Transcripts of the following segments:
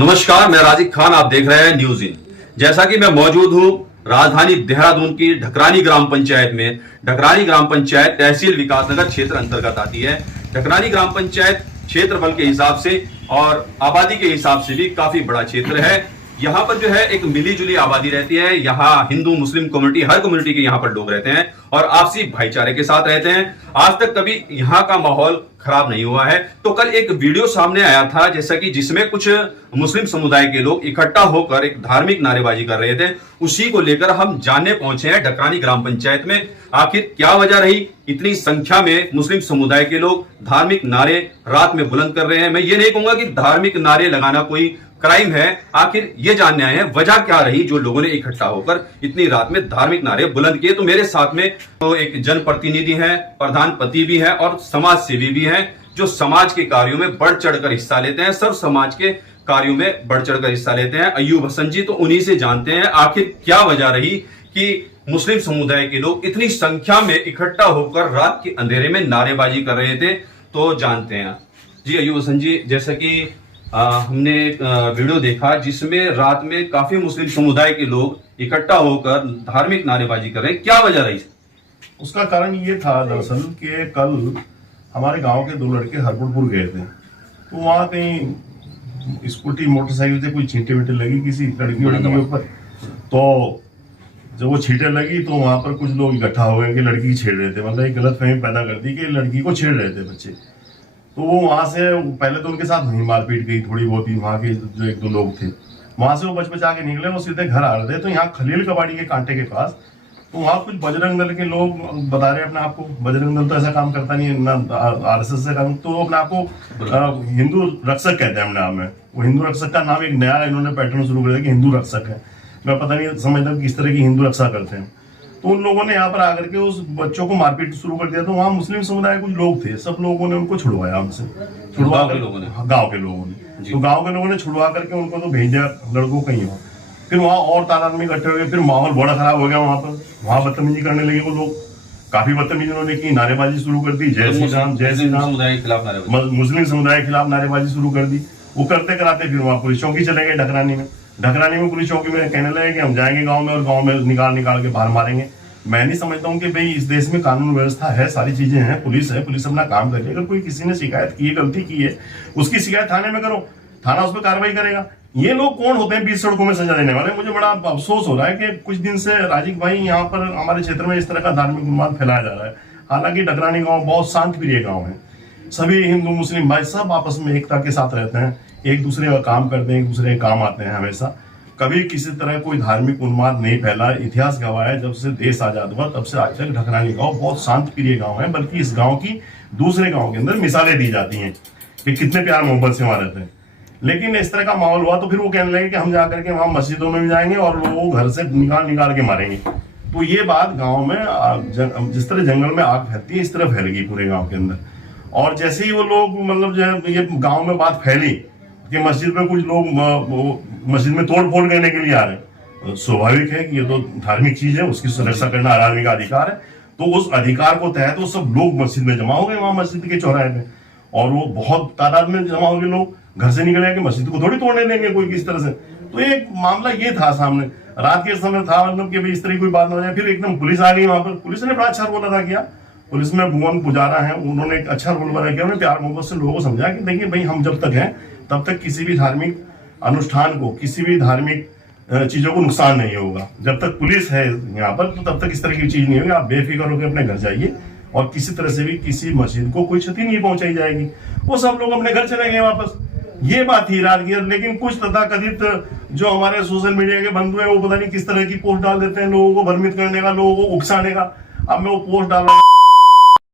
नमस्कार, मैं राजिक खान। आप देख रहे हैं न्यूज इन। जैसा कि मैं मौजूद हूं राजधानी देहरादून की ढकरानी ग्राम पंचायत में। ढकरानी ग्राम पंचायत तहसील विकासनगर क्षेत्र अंतर्गत आती है। ढकरानी ग्राम पंचायत क्षेत्रफल के हिसाब से और आबादी के हिसाब से भी काफी बड़ा क्षेत्र है। यहाँ पर जो है एक मिली जुली आबादी रहती है। यहाँ हिंदू मुस्लिम कम्युनिटी, हर कम्युनिटी के यहाँ पर लोग रहते हैं और आपसी भाईचारे के साथ रहते हैं। आज तक कभी यहाँ का माहौल खराब नहीं हुआ है। तो कल एक वीडियो सामने आया था जैसा कि जिसमें कुछ मुस्लिम समुदाय के लोग इकट्ठा होकर एक धार्मिक नारेबाजी कर रहे थे। उसी को लेकर हम जानने पहुंचे हैं ढकरानी ग्राम पंचायत में। आखिर क्या वजह रही इतनी संख्या में मुस्लिम समुदाय के लोग धार्मिक नारे रात में बुलंद कर रहे हैं। मैं ये नहीं कहूंगा कि धार्मिक नारे लगाना कोई क्राइम है। आखिर ये जानने आए हैं वजह क्या रही जो लोगों ने इकट्ठा होकर इतनी रात में धार्मिक नारे बुलंद किए। तो मेरे साथ में तो एक जनप्रतिनिधि है, प्रधानपति भी है और समाज सेवी भी है जो समाज के कार्यों में बढ़ चढ़कर हिस्सा लेते हैं, सर्व समाज के कार्यों में बढ़ चढ़कर हिस्सा लेते हैं। अयूब हसन जी, तो उन्हीं से जानते हैं आखिर क्या वजह रही कि मुस्लिम समुदाय के लोग इतनी संख्या में इकट्ठा होकर रात के अंधेरे में नारेबाजी कर रहे थे। तो जानते हैं जी। अयूब हसन जी, जैसा कि हमने एक वीडियो देखा जिसमें रात में काफी मुस्लिम समुदाय के लोग इकट्ठा होकर धार्मिक नारेबाजी कर रहे हैं, क्या वजह रही? उसका कारण ये था दरअसल कि कल हमारे गांव के दो लड़के हरपुरपुर गए थे, तो वहाँ कहीं स्कूटी मोटरसाइकिल से कोई छींटे वींटे लगी किसी लड़की के ऊपर। तो जब वो छींटे लगी तो वहाँ पर कुछ लोग इकट्ठा हो गए कि लड़की छेड़ रहे थे, मतलब एक गलतफहमी पैदा कर दी कि लड़की को छेड़ रहे थे बच्चे। तो वो वहां से पहले तो उनके साथ वहीं मारपीट गई थोड़ी बहुत ही, वहां के जो एक दो लोग थे वहां से वो बचा के निकले, वो सीधे घर आ रहे थे। तो यहाँ खलील कबाड़ी के कांटे के पास तो वहाँ कुछ बजरंग दल के लोग बता रहे अपने आप को, बजरंग दल तो ऐसा काम करता नहीं है ना, आरएसएस से काम, तो अपने आप को हिंदू रक्षक कहते हैं अपने आप में। वो हिंदू रक्षक का नाम एक नया इन्होंने पैटर्न शुरू कर दिया कि हिंदू रक्षक है। मैं पता नहीं समझता किस तरह की हिंदू रक्षा करते हैं। तो उन लोगों ने यहाँ पर आकर के उस बच्चों को मारपीट शुरू कर दिया। तो वहाँ मुस्लिम समुदाय कुछ लोग थे, सब लोगों ने उनको छुड़वाया हमसे, छुड़वा कर गाँव के लोगों ने, तो गाँव के लोगों ने छुड़वा करके उनको तो भेजा लड़कों कहीं हो। फिर वहाँ और तादाद में इकट्ठे हो गए, फिर माहौल बड़ा खराब हो गया वहाँ पर। वहाँ बदतमीजी करने लगे वो लोग, काफी बदतमीजी उन्होंने की, नारेबाजी शुरू कर दी, जय श्री राम जय श्री राम, मुस्लिम समुदाय के खिलाफ नारेबाजी शुरू कर दी। वो करते कराते फिर वहाँ पुलिस चौकी चले गए ढकरानी में। ढकरानी में पुलिस चौकी में कहने लगे कि हम जाएंगे गाँव में और गाँव में निकाल के बाहर मारेंगे। मैं नहीं समझता हूँ कि भाई इस देश में कानून व्यवस्था है, सारी चीजें हैं, पुलिस है, पुलिस अपना काम करे। अगर कोई किसी ने शिकायत की है, गलती की है, उसकी शिकायत थाने में करो, थाना उस पर कार्रवाई करेगा। ये लोग कौन होते हैं बीच सड़कों में सजा देने वाले? मुझे बड़ा अफसोस हो रहा है कि कुछ दिन से राजिक भाई यहाँ पर हमारे क्षेत्र में इस तरह का धार्मिक उन्माद फैलाया जा रहा है। हालांकि ढकरानी गाँव बहुत शांत प्रिय गाँव है, सभी हिंदू मुस्लिम भाई सब आपस में एकता के साथ रहते हैं, एक दूसरे का काम करते हैं, एक दूसरे के काम आते हैं हमेशा। कभी किसी तरह कोई धार्मिक उन्माद नहीं फैला। इतिहास गवाह है जब से देश आजाद हुआ तब से आज तक ढकरानी गांव बहुत शांत प्रिय गांव है, बल्कि इस गांव की दूसरे गांव के अंदर मिसालें दी जाती हैं कि कितने प्यार मोहब्बत से वहां रहते हैं। लेकिन इस तरह का माहौल हुआ तो फिर वो कहने लगे कि हम जाकर के वहां मस्जिदों में भी जाएंगे और लोगों को घर से निकाल के मारेंगे। तो ये बात गाँव में जिस तरह जंगल में आग फैलती है इस तरह फैल गई पूरे गाँव के अंदर। और जैसे ही वो लोग मतलब जो है ये गाँव में बात फैली कि मस्जिद में कुछ लोग मस्जिद में तोड़ फोड़ करने के लिए आ रहे हैं, स्वाभाविक है कि ये तो धार्मिक चीज है, उसकी सुरक्षा करना आदमी का अधिकार है। तो उस अधिकार को तहत वो सब लोग मस्जिद में जमा हो गए वहां मस्जिद के चौराहे पे, और वो बहुत तादाद में जमा हो गए लोग। घर से निकले कि मस्जिद को थोड़ी तोड़ने देंगे कोई किस तरह से। तो एक मामला ये था सामने, रात के समय था, मतलब कि भाई इस तरह कोई बात ना हो जाए। फिर एकदम पुलिस आ गई वहां पर, पुलिस ने बड़ा अच्छा रोल अदा किया। पुलिस में भुवन पुजारा है, उन्होंने एक अच्छा रोल अदा किया। उन्होंने प्यार मोहब्बत से लोगों को समझा कि देखिए भाई हम जब तक हैं तब तक किसी भी धार्मिक अनुष्ठान को, किसी भी धार्मिक चीजों को नुकसान नहीं होगा। जब तक पुलिस है यहाँ पर तो तब तक इस तरह की चीज नहीं होगी। आप बेफिक्र होकर अपने घर जाइए और किसी तरह से भी किसी मस्जिद को कोई क्षति नहीं पहुंचाई जाएगी। वो सब लोग अपने घर चले गए वापस। ये बात थी रात की। लेकिन कुछ तथाकथित जो हमारे सोशल मीडिया के बंधु है वो पता नहीं किस तरह की पोस्ट डाल देते हैं लोगों को भ्रमित करने का, लोगों को उकसाने का। अब मैं वो पोस्ट डाल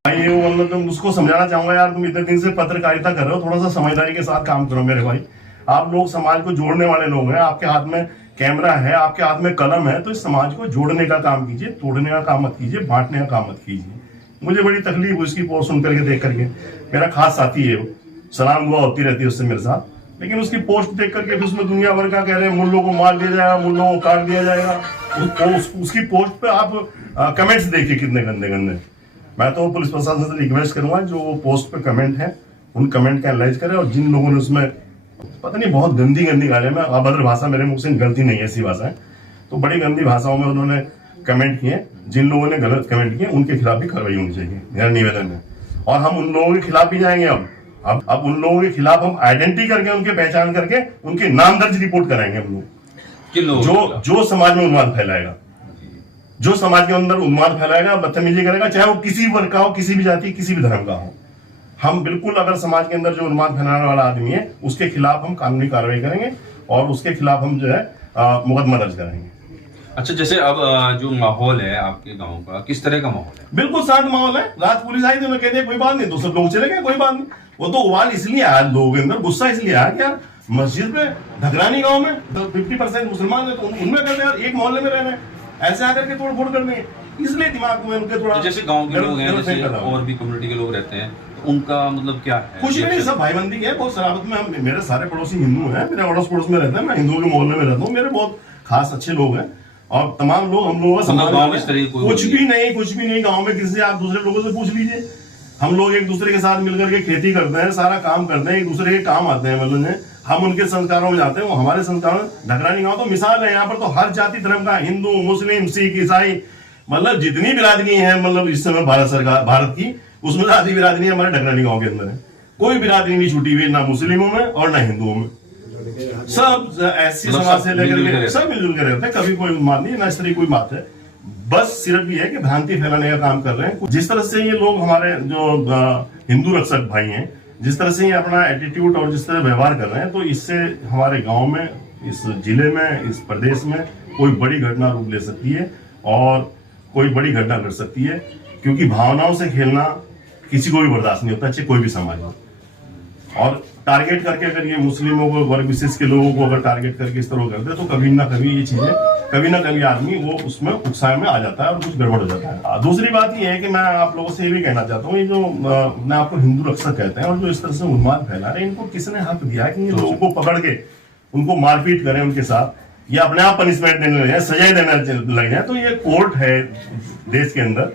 भाई, वो मतलब तुम उसको समझाना चाहूंगा यार, तुम इतने दिन से पत्रकारिता कर रहे हो, थोड़ा सा समझदारी के साथ काम करो मेरे भाई। आप लोग समाज को जोड़ने वाले लोग हैं, आपके हाथ में कैमरा है, आपके हाथ में कलम है, तो इस समाज को जोड़ने का काम कीजिए, तोड़ने का काम मत कीजिए, बांटने का काम मत कीजिए। मुझे बड़ी तकलीफ हुई उसकी पोस्ट सुन करके, देख करके। मेरा खास साथी है वो, सलाम दुआ होती रहती है उससे मेरे साथ। लेकिन उसकी पोस्ट देख करके फिर उसमें दुनिया भर का कह रहे हैं मुल्लों को मार दिया जाएगा, मुल्लों को काट दिया जाएगा। उसकी पोस्ट पे आप कमेंट्स देखिए कितने गंदे गंदे। मैं तो पुलिस प्रशासन से रिक्वेस्ट करूंगा जो पोस्ट पे कमेंट है उन कमेंट का एनालाइज करें, और जिन लोगों ने उसमें पता नहीं बहुत गंदी गंदी गालियां, मैं अभद्र भाषा, मेरे मुख से गलती नहीं है, ऐसी भाषा है, तो बड़ी गंदी भाषाओं में उन्होंने कमेंट किए। जिन लोगों ने गलत कमेंट किए उनके खिलाफ भी कार्रवाई होनी चाहिए, मेरा निवेदन है। और हम उन लोगों के खिलाफ भी जाएंगे। अब उन लोगों के खिलाफ हम आइडेंटिटी करके, उनके पहचान करके, उनके नाम दर्ज रिपोर्ट कराएंगे हम लोग। जो समाज में उन्माद फैलाएगा, जो समाज के अंदर उन्माद फैलाएगा, बदतमीजी करेगा, चाहे वो किसी वर्ग का हो, किसी भी जाति, किसी भी धर्म का हो, हम बिल्कुल, अगर समाज के अंदर जो उन्माद फैलाने वाला आदमी है उसके खिलाफ हम कानूनी कार्रवाई करेंगे और उसके खिलाफ हम जो है मुकदमा दर्ज कराएंगे। अच्छा, जैसे अब जो माहौल है आपके गांव का, किस तरह का माहौल है? बिल्कुल शांत माहौल है। रात पुलिस आई थी, उन्होंने कह दिया कोई बात नहीं, तो सब लोग चले गए, कोई बात नहीं। वो तो उबाल इसलिए आया लोगों के अंदर, गुस्सा इसलिए आया कि यार मस्जिद में, ढकरानी गांव में तो 50% मुसलमान है, तो उनमें कहते यार एक मोहल्ले में रह रहे हैं, ऐसे आकर के तोड़ फोड़ कर देंगे, इसलिए दिमाग में उनके थोड़ा, जैसे गांव के लोग हैं, जैसे और भी कम्युनिटी के लोग रहते हैं, तो उनका मतलब क्या है? कुछ भी नहीं, सब भाईबंदी है, बहुत शराबत में। हम, मेरे सारे पड़ोसी हिंदू हैं, मेरे अड़ोस पड़ोस में रहते हैं, मैं हिंदुओं के मोहल्ले में रहता हूँ, मेरे बहुत खास अच्छे लोग हैं और तमाम लोग हम लोगों का कुछ भी नहीं। गांव में किसी से आप दूसरे लोगों से पूछ लीजिए, हम लोग एक दूसरे के साथ मिलकर के खेती करते हैं, सारा काम करते हैं, एक दूसरे के काम आते हैं, मतलब हम उनके संस्कारों में जाते हैं, वो हमारे संस्कारों में। ढकरानी गांव तो मिसाल है, यहाँ पर तो हर जाति धर्म का, हिंदू, मुस्लिम, सिख, ईसाई, मतलब जितनी बिरादरी है, मतलब इस समय भारत की, उसमें आधी बिरादरी हमारे ढकरानी गांव के अंदर है। कोई बिरादरी नहीं छूटी हुई, ना मुस्लिमों में और ना हिंदुओं में, सब ऐसी समाज से लेकर के सब मिलजुल के रहते हैं, कभी कोई बात नहीं, ना इस तरह कोई बात है। बस सिर्फ ये है कि भ्रांति फैलाने का काम कर रहे हैं। जिस तरह से ये लोग, हमारे जो हिंदू रक्षक भाई हैं, जिस तरह से ये अपना एटीट्यूड और जिस तरह व्यवहार कर रहे हैं, तो इससे हमारे गांव में, इस जिले में, इस प्रदेश में कोई बड़ी घटना रूप ले सकती है और कोई बड़ी घटना घट सकती है, क्योंकि भावनाओं से खेलना किसी को भी बर्दाश्त नहीं होता, चाहे कोई भी समाज हो। और टारगेट करके अगर ये मुस्लिमों को, वर्ग विशेष के लोगों को अगर टारगेट करके इस तरह करते, तो कभी ना कभी ये चीजें, कभी ना कभी आदमी वो उसमें उत्साह में आ जाता है और कुछ गड़बड़ हो जाता है। दूसरी बात ये है कि मैं आप लोगों से ये भी कहना चाहता हूँ, ये जो मैं आपको हिंदू रक्षक कहते हैं और जो इस तरह से उन्माद फैला रहे हैं, इनको किसने हक दिया है कि ये लोगों को पकड़ के उनको मारपीट करें उनके साथ, या अपने आप पनिशमेंट देने लगे, सजाएं देने लग जाए? तो ये कोर्ट है देश के अंदर,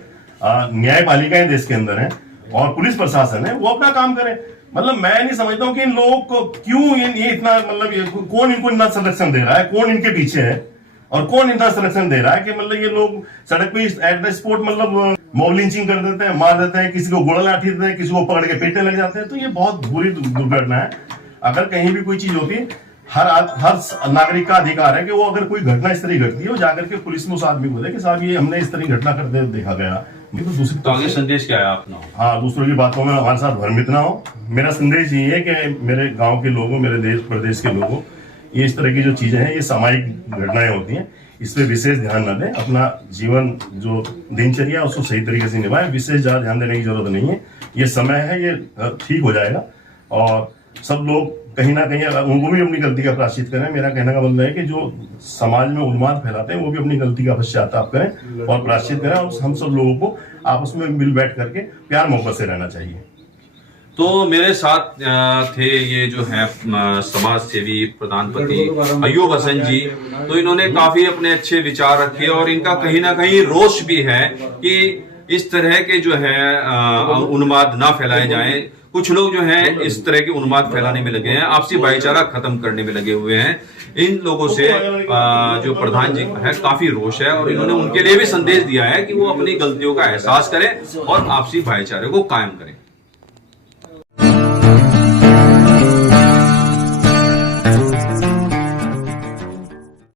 न्यायपालिकाएं देश के अंदर है और पुलिस प्रशासन है, वो अपना काम करे। मतलब मैं नहीं समझता हूँ कि इन लोगों को क्यों ये इतना, मतलब कौन इनको इतना संरक्षण दे रहा है, कौन इनके पीछे है और कौन इतना संरक्षण दे रहा है कि मतलब ये लोग सड़क पे एट द स्पॉट मतलब मॉब लिंचिंग कर देते हैं, मार देते हैं, किसी को गोला लाठी देते हैं, किसी को पकड़ के पीटने लग जाते हैं। तो ये बहुत बुरी दुर्घटना है। अगर कहीं भी कोई चीज होती है, हर नागरिक का अधिकार है कि वो अगर कोई घटना इस तरह घटती है, वो जाकर के पुलिस में उस आदमी को बोले कि साहब ये हमने इस तरह घटना करते देखा गया। तो आगे संदेश क्या है अपना? हाँ, दूसरों की बातों में हमारे साथ भ्रमित ना हो। मेरा संदेश ये है कि मेरे गांव के लोगों, मेरे देश प्रदेश के लोगों, ये इस तरह की जो चीजें हैं, ये सामायिक घटनाएं होती हैं, इस पर विशेष ध्यान न दें। अपना जीवन जो दिनचर्या उसको सही तरीके से निभाएं, विशेष ज्यादा ध्यान देने की जरूरत नहीं है। ये समय है, ये ठीक हो जाएगा और सब लोग कहीं ना कहीं उनको भी अपनी गलती का प्रायश्चित करें। मेरा कहने का मतलब है कि जो समाज में उन्माद फैलाते हैं वो भी अपनी गलती का पश्चाताप करें और प्रायश्चित करें, और हम सब लोगों को आपस में मिल बैठ करके प्यार मोहब्बत से रहना चाहिए। तो मेरे साथ थे ये जो है समाज सेवी प्रधानपति अयूब हसन जी। तो इन्होंने काफी अपने अच्छे विचार रखे और इनका कहीं ना कहीं रोष भी है कि इस तरह के जो है उन्माद ना फैलाए जाएं। कुछ लोग जो हैं इस तरह के उन्माद फैलाने में लगे हैं, आपसी भाईचारा खत्म करने में लगे हुए हैं। इन लोगों से जो प्रधान जी है काफी रोष है और इन्होंने उनके लिए भी संदेश दिया है कि वो अपनी गलतियों का एहसास करें और आपसी भाईचारे को कायम करें।